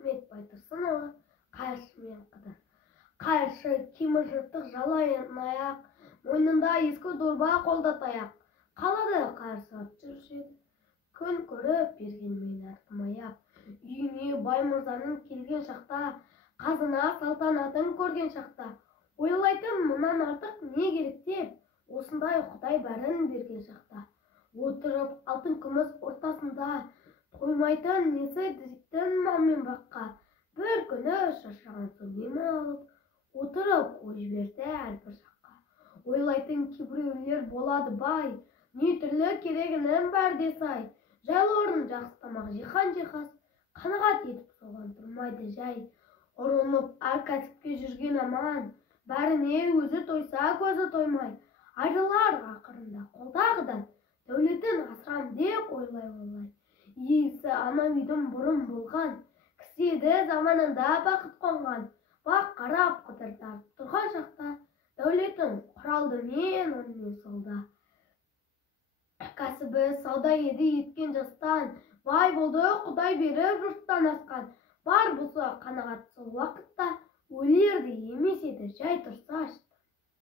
Ахмет Байтұрсынұлы қайыршымен қыдыр. Қайыршы киімі жыртық жалайын аяқ, мойнында ескі дорба, қолда таяқ. Қалада қайыршы ат жүруші еді, күн көріп бергенмен артым аяп. Үйіне бай мырзаның келген шақта, қазына салтанатын көрген шақта, ойлайтын мұнан артық не керек деп, осындай Құдай бәрін берген шақта. Отырып алтын күміс ортасында, тоймайтын несі диктің малмен баққа. Bir күні шаршаған соң емін алып, отырып қой жіберді әрбір жаққа. Ойлайтын кейбіреулер болады бай, не түрлі керегінің бәрде сай. Жайлы орын жақсы тамақ жихан жиһаз, қанағат етіп соған тұрмайды жай. Ұрынып әр кәсіпке жүрген аман, бәріне өзі тойса көзі тоймай. Айрылар ақырында қолдағыдан, дәулетін асырам деп ойлай. Иесі ана үйдің бұрын болған, кісі еді заманында бақыт қонған. Бақ қарап қыдыртап тұрған шақта, дәулетін құралды мен онымен солда. Кәсібі сауда еді еткен жастан, бай болды Құдай беріп жұрттан асқан. Бар болса қанағат сол уақытта, өлерді емес еді жай тұрса